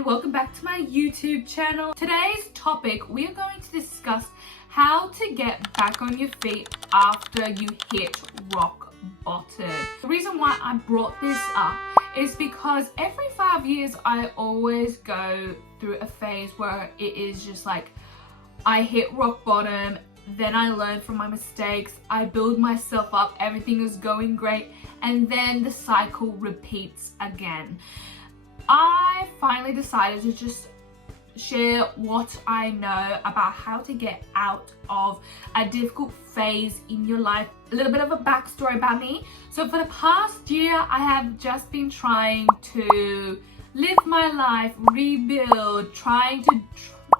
and welcome back to my YouTube channel. Today's topic, we are going to discuss how to get back on your feet after you hit rock bottom. The reason why I brought this up is because every 5 years I always go through a phase where it is just like I hit rock bottom, then I learn from my mistakes, I build myself up, everything is going great, and then the cycle repeats again. I finally decided to just share what I know about how to get out of a difficult phase in your life. A little bit of a backstory about me. So for the past year, I have just been trying to live my life, rebuild, trying to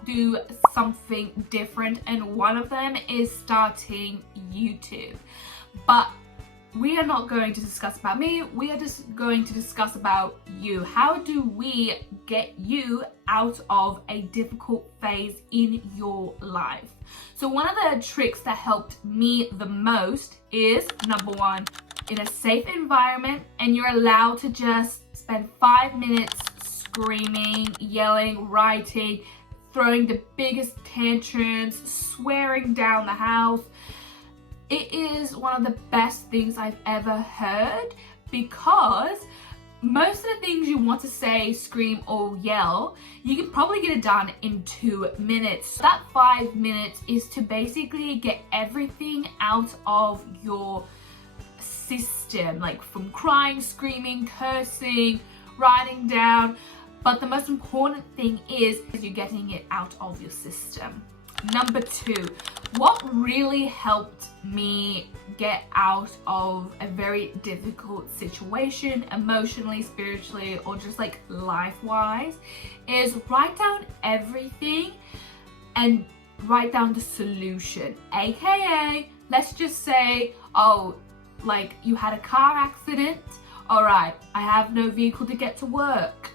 do something different, and one of them is starting YouTube. But we are not going to discuss about me, we are just going to discuss about you. How do we get you out of a difficult phase in your life? So one of the tricks that helped me the most is, number one, in a safe environment, and you're allowed to just spend 5 minutes screaming, yelling, writing, throwing the biggest tantrums, swearing down the house. It is one of the best things I've ever heard, because most of the things you want to say, scream or yell, you can probably get it done in 2 minutes. That 5 minutes is to basically get everything out of your system, like from crying, screaming, cursing, writing down. But the most important thing is you're getting it out of your system. Number two, what really helped me get out of a very difficult situation, emotionally, spiritually, or just like life-wise, is write down everything and write down the solution. AKA, let's just say, oh, like you had a car accident. All right, I have no vehicle to get to work.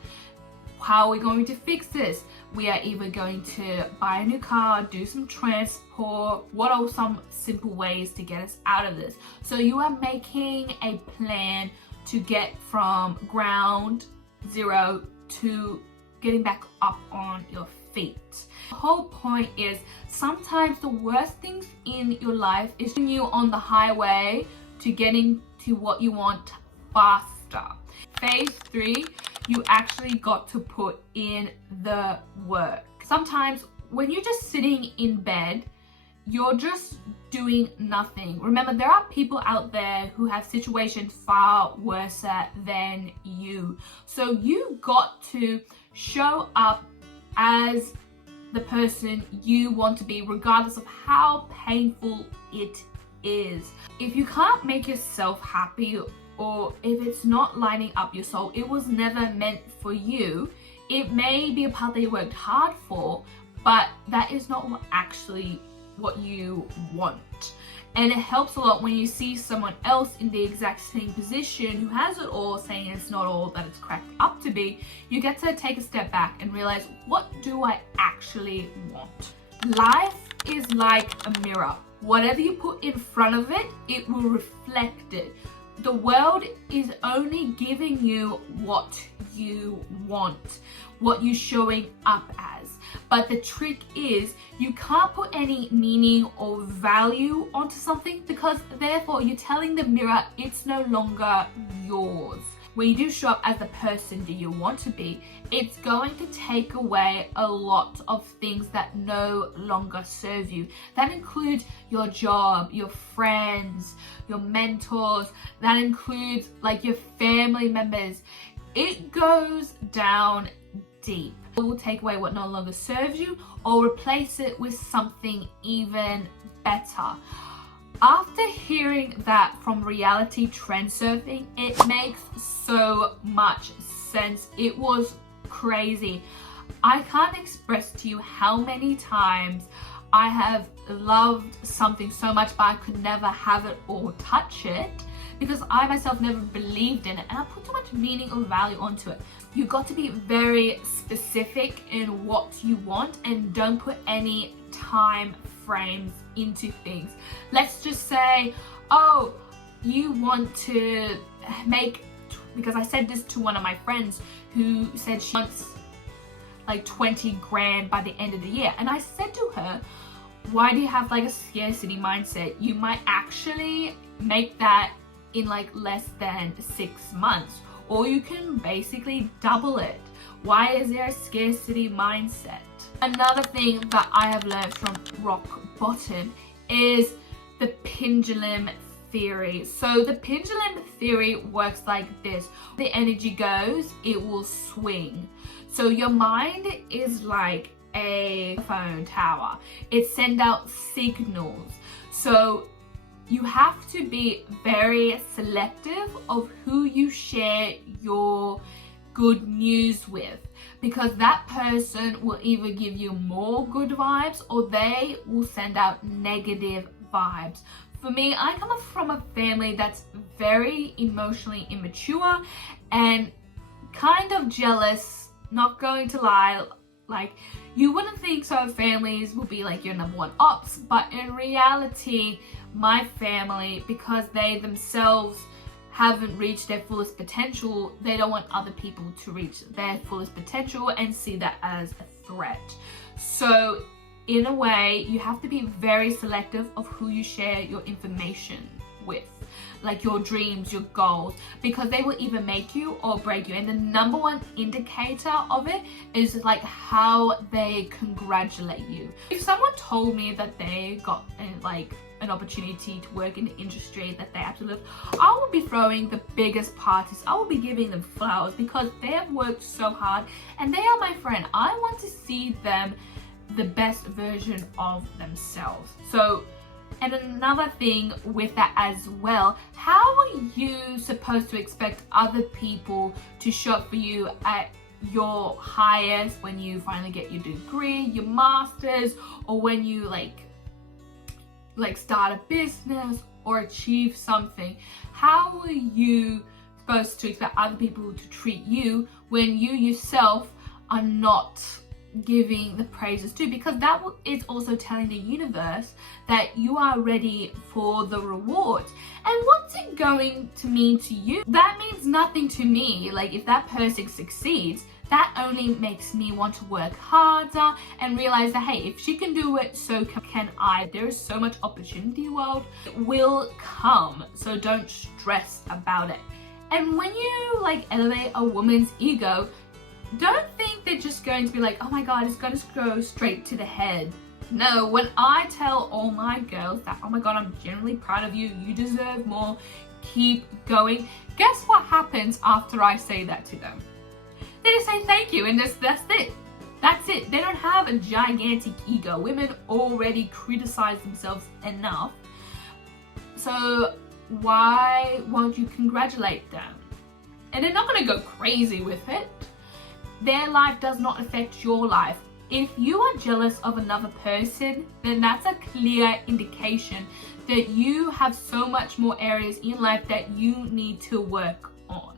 How are we going to fix this? We are either going to buy a new car, do some transport. What are some simple ways to get us out of this? So you are making a plan to get from ground zero to getting back up on your feet. The whole point is sometimes the worst things in your life is putting you on the highway to getting to what you want faster. Phase 3, you actually got to put in the work. Sometimes when you're just sitting in bed, you're just doing nothing. Remember, there are people out there who have situations far worse than you. So you got to show up as the person you want to be, regardless of how painful it is. If you can't make yourself happy, or if it's not lining up your soul, it was never meant for you. It may be a path that you worked hard for, but that is not actually what you want. And it helps a lot when you see someone else in the exact same position who has it all, saying it's not all that it's cracked up to be. You get to take a step back and realize, what do I actually want? Life is like a mirror. Whatever you put in front of it, it will reflect it. The world is only giving you what you want, what you're showing up as. But the trick is you can't put any meaning or value onto something, because therefore you're telling the mirror it's no longer yours. When you do show up as the person that you want to be, it's going to take away a lot of things that no longer serve you. That includes your job, your friends, your mentors. That includes like your family members. It goes down deep. It will take away what no longer serves you or replace it with something even better. After hearing that from reality trend surfing, it makes so much sense. It was crazy. I can't express to you how many times I have loved something so much, but I could never have it or touch it because I myself never believed in it, and I put too much meaning or value onto it. You got to be very specific in what you want, and don't put any time frames into things. Let's just say, oh, you want to make, because I said this to one of my friends who said she wants like 20 grand by the end of the year. And I said to her, why do you have like a scarcity mindset? You might actually make that in like less than 6 months, or you can basically double it. Why is there a scarcity mindset? Another thing that I have learned from rock bottom is the pendulum theory. So the pendulum theory works like this. The energy goes, it will swing. So your mind is like a phone tower. It sends out signals. So you have to be very selective of who you share your good news with, because that person will either give you more good vibes or they will send out negative vibes. For me, I come from a family that's very emotionally immature and kind of jealous, not going to lie. Like, you wouldn't think so families will be like your number one ops, but in reality, my family, because they themselves haven't reached their fullest potential, they don't want other people to reach their fullest potential and see that as a threat. So in a way, you have to be very selective of who you share your information with, like your dreams, your goals, because they will either make you or break you. And the number one indicator of it is like how they congratulate you. If someone told me that they got like an opportunity to work in the industry that they absolutely love, I will be throwing the biggest parties. I will be giving them flowers because they have worked so hard and they are my friend. I want to see them the best version of themselves. So, and another thing with that as well, how are you supposed to expect other people to show up for you at your highest when you finally get your degree, your master's, or when you like start a business or achieve something? How are you supposed to expect other people to treat you when you yourself are not giving the praises too? Because that is also telling the universe that you are ready for the rewards. And what's it going to mean to you? That means nothing to me. Like, if that person succeeds, that only makes me want to work harder and realize that, hey, if she can do it, so can I. There is so much opportunity in the world. It will come, so don't stress about it. And when you like elevate a woman's ego, don't think they're just going to be like, oh my god, it's going to go straight to the head. No, when I tell all my girls that, oh my god, I'm genuinely proud of you, you deserve more, keep going, guess what happens after I say that to them? They just say thank you, and that's it. That's it. They don't have a gigantic ego. Women already criticize themselves enough. So why won't you congratulate them? And they're not going to go crazy with it. Their life does not affect your life. If you are jealous of another person, then that's a clear indication that you have so much more areas in life that you need to work on.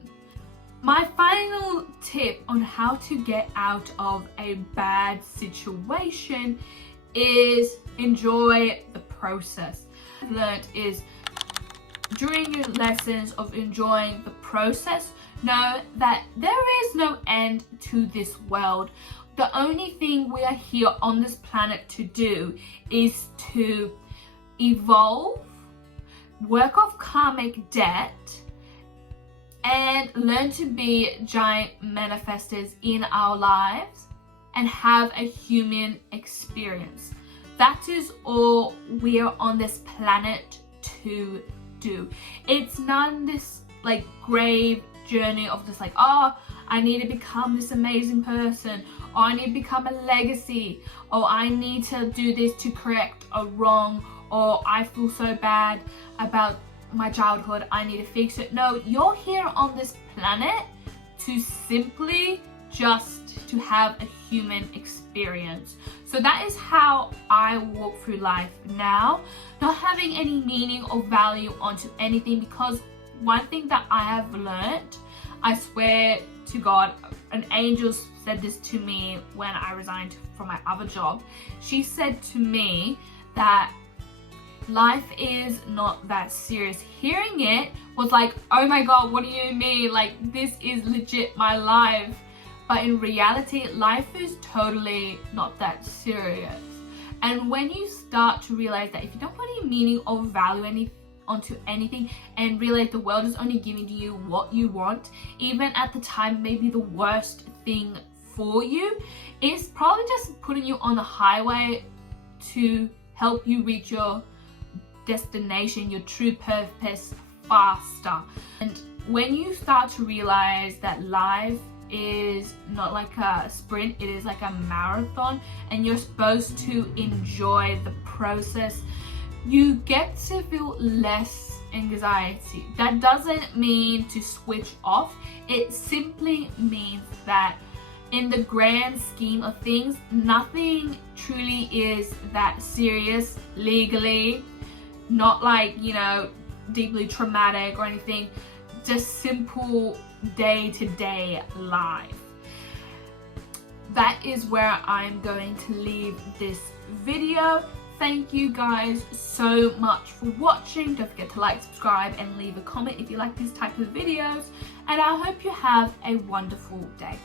My final tip on how to get out of a bad situation is enjoy the process. What I've learned is during your lessons of enjoying the process, know that there is no end to this world. The only thing we are here on this planet to do is to evolve, work off karmic debt, and learn to be giant manifestors in our lives and have a human experience. That is all we are on this planet to do. It's not this like grave journey of just like, oh, I need to become this amazing person, or I need to become a legacy, or I need to do this to correct a wrong, or I feel so bad about my childhood, I need to fix it. No, you're here on this planet to simply just to have a human experience. So that is how I walk through life now, not having any meaning or value onto anything, because one thing that I have learned, I swear to God, an angel said this to me when I resigned from my other job. She said to me that life is not that serious. Hearing it was like, oh my god, what do you mean? Like, this is legit my life. But in reality, life is totally not that serious. And when you start to realize that if you don't put any meaning or value onto anything, and realize the world is only giving you what you want, even at the time maybe the worst thing for you, it's probably just putting you on the highway to help you reach your destination, your true purpose, faster. And when you start to realize that life is not like a sprint, it is like a marathon, and you're supposed to enjoy the process, you get to feel less anxiety. That doesn't mean to switch off. It simply means that in the grand scheme of things, nothing truly is that serious legally, not like, you know, deeply traumatic or anything, just simple day-to-day life. That is where I'm going to leave this video. Thank you guys so much for watching. Don't forget to like, subscribe, and leave a comment if you like these type of videos. And I hope you have a wonderful day.